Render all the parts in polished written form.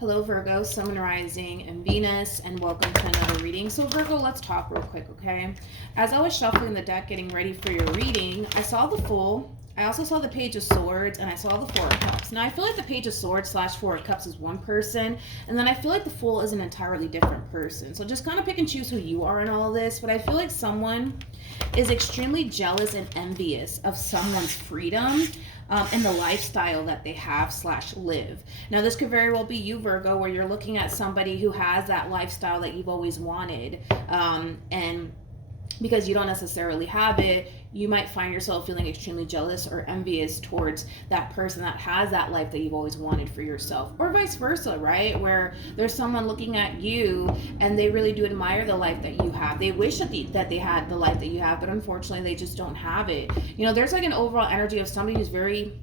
Hello Virgo, Sun, Rising, and Venus, and welcome to another reading. So Virgo, let's talk real quick, okay? As I was shuffling the deck, getting ready for your reading, I saw the Fool, I also saw the Page of Swords, and I saw the Four of Cups. Now, I feel like the Page of Swords / Four of Cups is one person, and then I feel like the Fool is an entirely different person. So just kind of pick and choose who you are in all of this, but I feel like someone is extremely jealous and envious of someone's freedom and the lifestyle that they have / live. Now, this could very well be you, Virgo, where you're looking at somebody who has that lifestyle that you've always wanted, and because you don't necessarily have it, you might find yourself feeling extremely jealous or envious towards that person that has that life that you've always wanted for yourself, or vice versa, right? Where there's someone looking at you and they really do admire the life that you have. They wish that they had the life that you have, but unfortunately they just don't have it. You know, there's like an overall energy of somebody who's very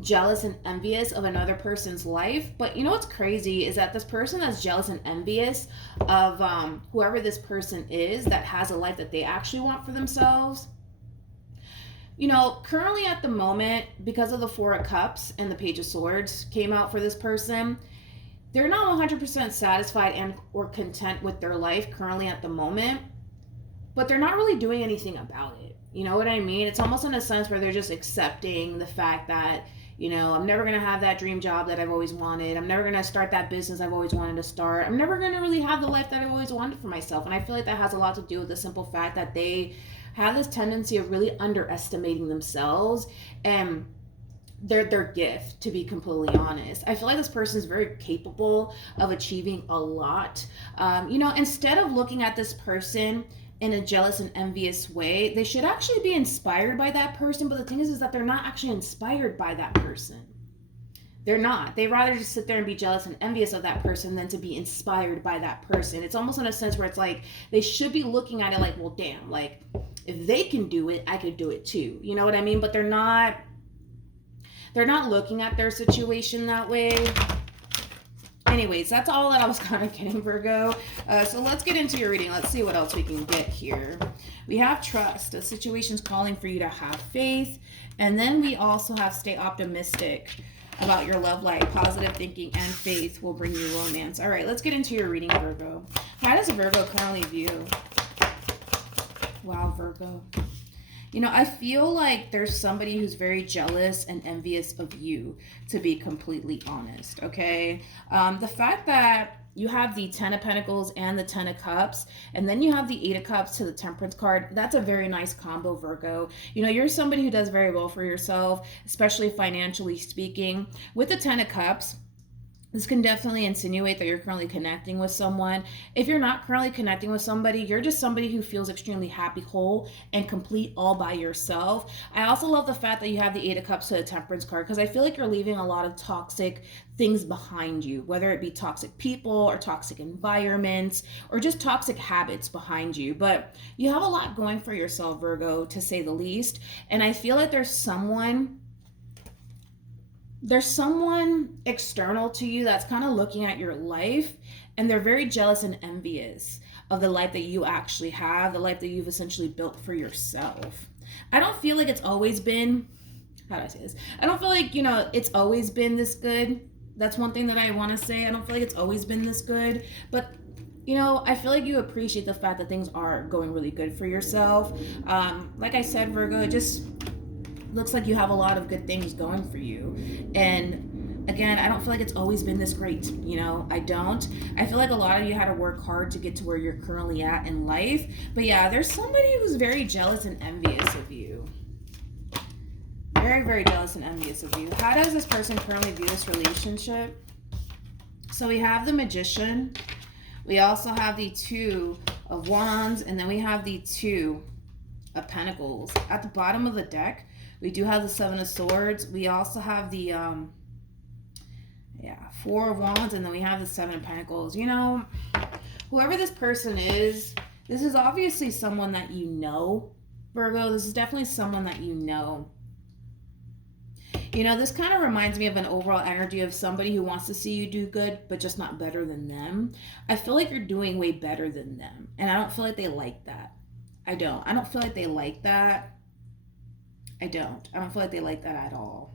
jealous and envious of another person's life. But you know what's crazy is that this person that's jealous and envious of whoever this person is that has a life that they actually want for themselves, you know, currently at the moment, because of the Four of Cups and the Page of Swords came out for this person, they're not 100% satisfied and or content with their life currently at the moment, but they're not really doing anything about it. You know what I mean? It's almost in a sense where they're just accepting the fact that, you know, I'm never going to have that dream job that I've always wanted. I'm never going to start that business I've always wanted to start. I'm never going to really have the life that I've always wanted for myself. And I feel like that has a lot to do with the simple fact that they have this tendency of really underestimating themselves and their gift, to be completely honest. I feel like this person is very capable of achieving a lot. You know, instead of looking at this person in a jealous and envious way, they should actually be inspired by that person. But the thing is that they're not actually inspired by that person. They're not. They rather just sit there and be jealous and envious of that person than to be inspired by that person. It's almost in a sense where it's like they should be looking at it like, well, damn, like if they can do it, I could do it too. You know what I mean? But they're not looking at their situation that way. Anyways, that's all that I was kind of getting, Virgo. So let's get into your reading. Let's see what else we can get here. We have trust. The situation's calling for you to have faith. And then we also have stay optimistic about your love life. Positive thinking and faith will bring you romance. All right, let's get into your reading, Virgo. How does Virgo currently view? Wow, Virgo. You know, I feel like there's somebody who's very jealous and envious of you, to be completely honest, okay? The fact that you have the 10 of Pentacles and the 10 of Cups, and then you have the 8 of Cups to the Temperance card, that's a very nice combo, Virgo. You know, you're somebody who does very well for yourself, especially financially speaking. With the 10 of Cups, this can definitely insinuate that you're currently connecting with someone. If you're not currently connecting with somebody, you're just somebody who feels extremely happy, whole, and complete all by yourself. I also love the fact that you have the 8 of Cups to the Temperance card, because I feel like you're leaving a lot of toxic things behind you, whether it be toxic people or toxic environments or just toxic habits behind you. But you have a lot going for yourself, Virgo, to say the least. And I feel like there's someone external to you that's kind of looking at your life, and they're very jealous and envious of the life that you actually have, the life that you've essentially built for yourself. I don't feel like it's always been, how do I say this? I don't feel like, you know, it's always been this good. That's one thing that I want to say. I don't feel like it's always been this good, but you know, I feel like you appreciate the fact that things are going really good for yourself. Like I said, Virgo, it just looks like you have a lot of good things going for you. And again, I don't feel like it's always been this great. You know, I don't. I feel like a lot of you had to work hard to get to where you're currently at in life. But yeah, there's somebody who's very jealous and envious of you. Very, very jealous and envious of you. How does this person currently view this relationship? So we have the Magician. We also have the 2 of Wands. And then we have the 2 of Pentacles. At the bottom of the deck, we do have the 7 of Swords. We also have the 4 of Wands, and then we have the 7 of Pentacles. You know, whoever this person is, this is obviously someone that you know, Virgo. This is definitely someone that you know. You know, this kind of reminds me of an overall energy of somebody who wants to see you do good, but just not better than them. I feel like you're doing way better than them, and I don't feel like they like that. I don't feel like they like that. I don't feel like they like that at all.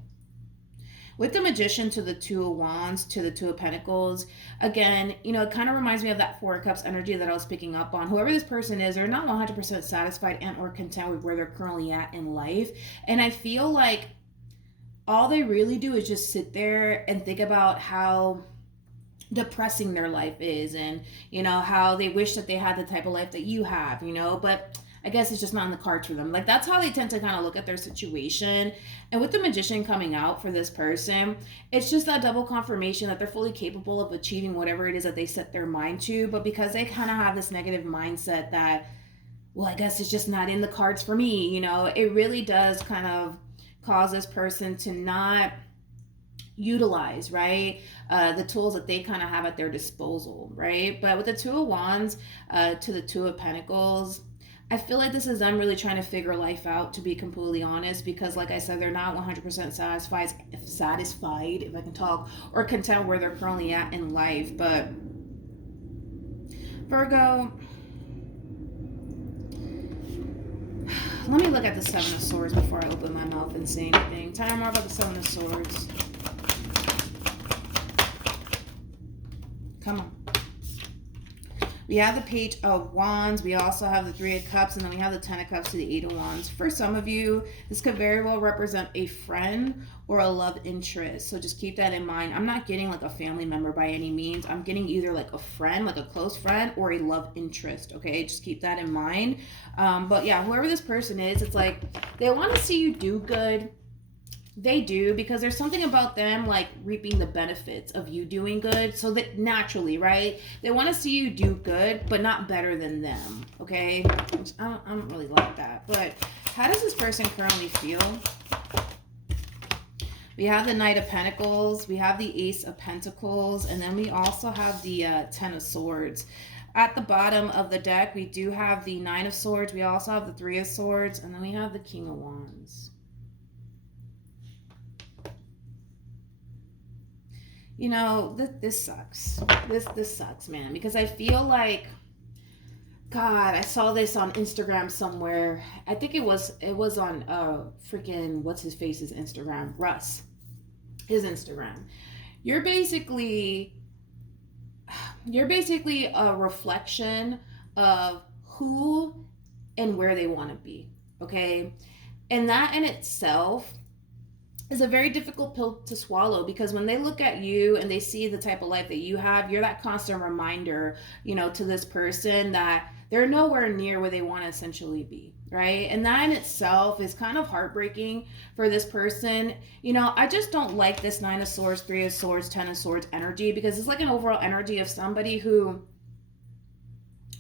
With the Magician to the Two of Wands to the Two of Pentacles, again, you know, it kind of reminds me of that Four of Cups energy that I was picking up on. Whoever this person is, they're not 100% satisfied and or content with where they're currently at in life. And I feel like all they really do is just sit there and think about how depressing their life is, and you know how they wish that they had the type of life that you have, you know, but I guess it's just not in the cards for them. Like, that's how they tend to kind of look at their situation. And with the Magician coming out for this person, it's just that double confirmation that they're fully capable of achieving whatever it is that they set their mind to, but because they kind of have this negative mindset that, well, I guess it's just not in the cards for me, you know, it really does kind of cause this person to not utilize, right, the tools that they kind of have at their disposal, right? But with the Two of Wands to the Two of Pentacles, I feel like this is them really trying to figure life out, to be completely honest, because like I said, they're not 100% satisfied, if I can talk, or content where they're currently at in life. But Virgo, let me look at the Seven of Swords before I open my mouth and say anything. Tell me more about the Seven of Swords. Come on. We have the Page of Wands. We also have the Three of Cups. And then we have the Ten of Cups to the Eight of Wands. For some of you, this could very well represent a friend or a love interest. So just keep that in mind. I'm not getting like a family member by any means. I'm getting either like a friend, like a close friend, or a love interest. Okay, just keep that in mind. But yeah, whoever this person is, it's like they want to see you do good. They do, because there's something about them like reaping the benefits of you doing good. So that naturally, right, they want to see you do good, but not better than them. Okay, I don't really like that. But how does this person currently feel? We have the Knight of Pentacles, we have the Ace of Pentacles, and then we also have the Ten of Swords. At the bottom of the deck, we do have the Nine of Swords, we also have the Three of Swords, and then we have the King of Wands. You know, this sucks. This sucks, man, because I feel like, God, I saw this on Instagram somewhere. I think it was on freaking what's his face's Instagram, Russ, his Instagram. You're basically a reflection of who and where they want to be, okay? And that in itself is a very difficult pill to swallow, because when they look at you and they see the type of life that you have, you're that constant reminder, you know, to this person that they're nowhere near where they want to essentially be, right? And that in itself is kind of heartbreaking for this person. You know, I just don't like this Nine of Swords, Three of Swords, Ten of Swords energy, because it's like an overall energy of somebody who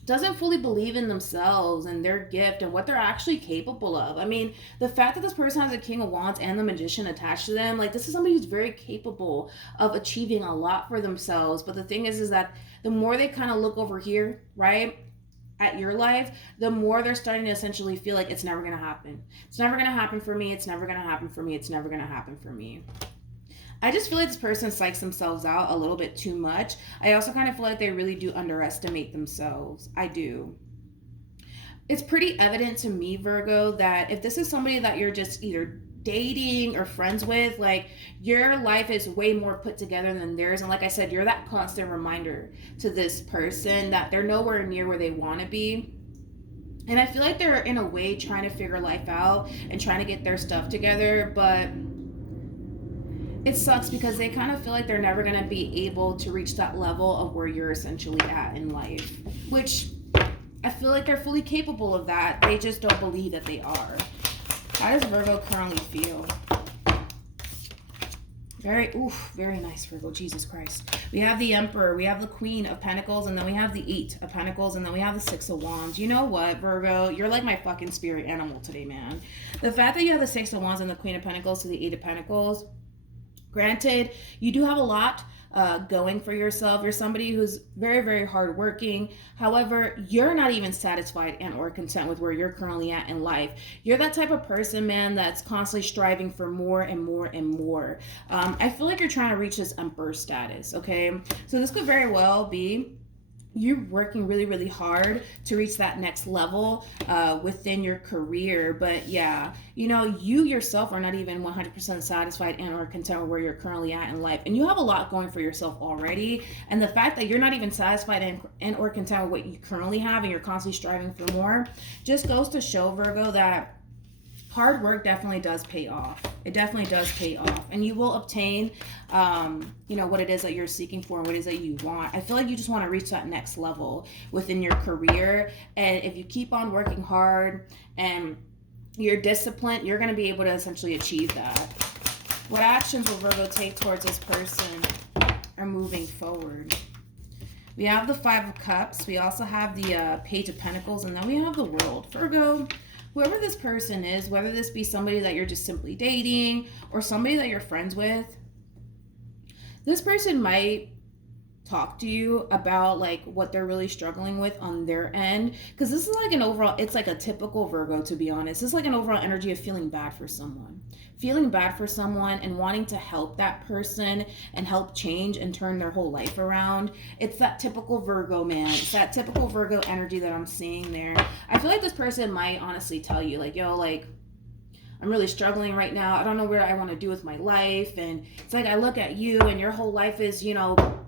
doesn't fully believe in themselves and their gift and what they're actually capable of. I mean, the fact that this person has a King of Wands and the Magician attached to them, like, this is somebody who's very capable of achieving a lot for themselves. But the thing is that the more they kind of look over here, right, at your life, the more they're starting to essentially feel like it's never going to happen. It's never going to happen for me. It's never going to happen for me. It's never going to happen for me. I just feel like this person psychs themselves out a little bit too much. I also kind of feel like they really do underestimate themselves. I do. It's pretty evident to me, Virgo, that if this is somebody that you're just either dating or friends with, like, your life is way more put together than theirs. And like I said, you're that constant reminder to this person that they're nowhere near where they want to be. And I feel like they're in a way trying to figure life out and trying to get their stuff together, but it sucks because they kind of feel like they're never going to be able to reach that level of where you're essentially at in life, which I feel like they're fully capable of that. They just don't believe that they are. How does Virgo currently feel? Very nice, Virgo. Jesus Christ. We have the Emperor, we have the Queen of Pentacles, and then we have the Eight of Pentacles, and then we have the Six of Wands. You know what, Virgo? You're like my fucking spirit animal today, man. The fact that you have the Six of Wands and the Queen of Pentacles to the Eight of Pentacles, granted, you do have a lot going for yourself. You're somebody who's very, very hardworking. However, you're not even satisfied and or content with where you're currently at in life. You're that type of person, man, that's constantly striving for more and more and more. I feel like you're trying to reach this Emperor status, okay? So this could very well be you're working really, really hard to reach that next level within your career. But yeah, you yourself are not even 100% satisfied and or content with where you're currently at in life. And you have a lot going for yourself already. And the fact that you're not even satisfied and or content with what you currently have and you're constantly striving for more just goes to show, Virgo, that hard work definitely does pay off. It definitely does pay off, and you will obtain what it is that you're seeking for and what it is that you want. I feel like you just want to reach that next level within your career, and if you keep on working hard and you're disciplined, you're going to be able to essentially achieve that. What actions will Virgo take towards this person are moving forward? We have the Five of Cups. We also have the Page of Pentacles, and then we have the World. Virgo, whoever this person is, whether this be somebody that you're just simply dating or somebody that you're friends with, this person might talk to you about like what they're really struggling with on their end, because this is like an overall, it's like a typical Virgo, to be honest. It's like an overall energy of feeling bad for someone and wanting to help that person and help change and turn their whole life around. It's that typical Virgo, man. It's that typical Virgo energy that I'm seeing there. I feel like this person might honestly tell you like, yo, like, I'm really struggling right now. I don't know what I want to do with my life. And it's like, I look at you and your whole life is,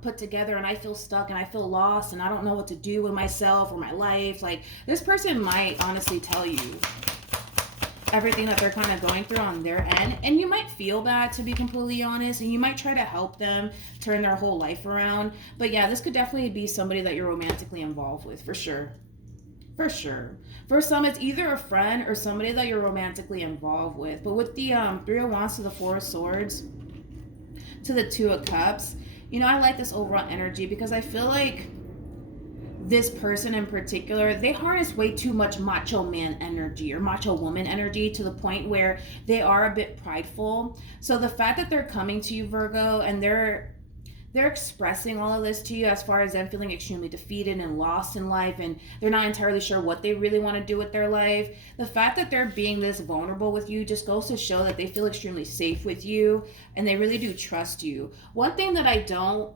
put together, and I feel stuck and I feel lost and I don't know what to do with myself or my life. Like, this person might honestly tell you everything that they're kind of going through on their end. And you might feel bad, to be completely honest, and you might try to help them turn their whole life around. But yeah, this could definitely be somebody that you're romantically involved with, for sure. For sure. For some, it's either a friend or somebody that you're romantically involved with. But with the Three of Wands to the Four of Swords to the Two of Cups, I like this overall energy because I feel like this person in particular, they harness way too much macho man energy or macho woman energy to the point where they are a bit prideful. So the fact that they're coming to you, Virgo, and they're expressing all of this to you as far as them feeling extremely defeated and lost in life, and they're not entirely sure what they really want to do with their life. The fact that they're being this vulnerable with you just goes to show that they feel extremely safe with you and they really do trust you. One thing that I don't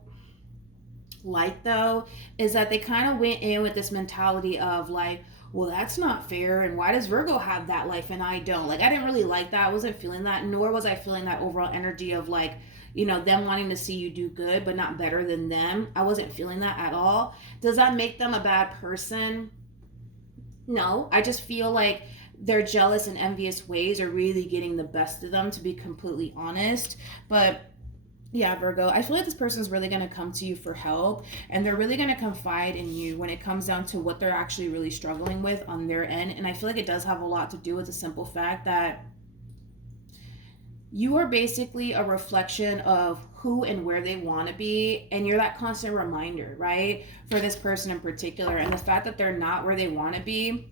like, though, is that they kind of went in with this mentality of like, well, that's not fair, and why does Virgo have that life and I don't? Like, I didn't really like that. I wasn't feeling that, nor was I feeling that overall energy of like, them wanting to see you do good, but not better than them. I wasn't feeling that at all. Does that make them a bad person? No. I just feel like their jealous and envious ways are really getting the best of them, to be completely honest. But yeah, Virgo, I feel like this person is really going to come to you for help, and they're really going to confide in you when it comes down to what they're actually really struggling with on their end. And I feel like it does have a lot to do with the simple fact that you are basically a reflection of who and where they want to be, and you're that constant reminder, right, for this person in particular. And the fact that they're not where they want to be,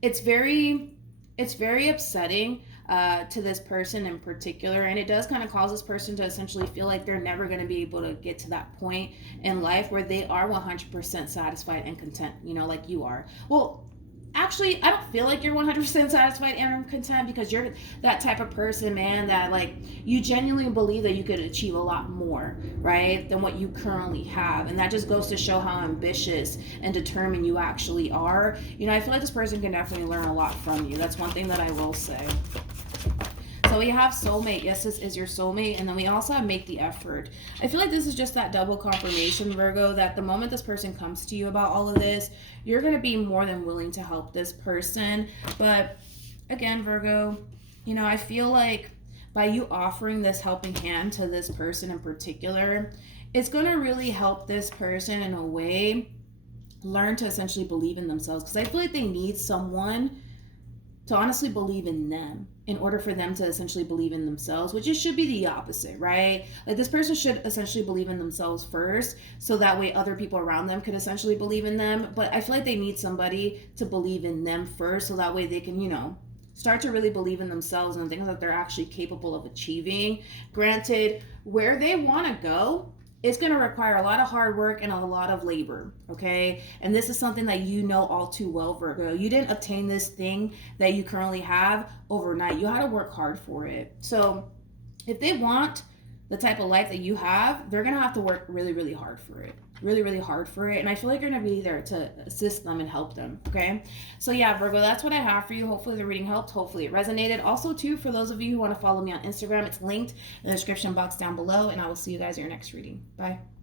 it's very upsetting to this person in particular, and it does kind of cause this person to essentially feel like they're never going to be able to get to that point in life where they are 100% satisfied and content, like you are. Well, actually, I don't feel like you're 100% satisfied and content, because you're that type of person, man, that like you genuinely believe that you could achieve a lot more, right, than what you currently have. And that just goes to show how ambitious and determined you actually are. I feel like this person can definitely learn a lot from you. That's one thing that I will say. So we have soulmate. Yes, this is your soulmate. And then we also have make the effort. I feel like this is just that double confirmation, Virgo, that the moment this person comes to you about all of this, you're going to be more than willing to help this person. But again, Virgo, I feel like by you offering this helping hand to this person in particular, it's going to really help this person in a way learn to essentially believe in themselves. Because I feel like they need someone to honestly believe in them in order for them to essentially believe in themselves, which it should be the opposite, right? Like, this person should essentially believe in themselves first, so that way other people around them could essentially believe in them. But I feel like they need somebody to believe in them first, so that way they can, start to really believe in themselves and things that they're actually capable of achieving. Granted, where they want to go, it's going to require a lot of hard work and a lot of labor, okay? And this is something that you know all too well, Virgo. You didn't obtain this thing that you currently have overnight. You had to work hard for it. So if they want the type of life that you have, they're gonna have to work really, really hard for it. Really, really hard for it. And I feel like you're gonna be there to assist them and help them. Okay. So yeah, Virgo, that's what I have for you. Hopefully the reading helped. Hopefully it resonated. Also, too, for those of you who want to follow me on Instagram, it's linked in the description box down below. And I will see you guys in your next reading. Bye.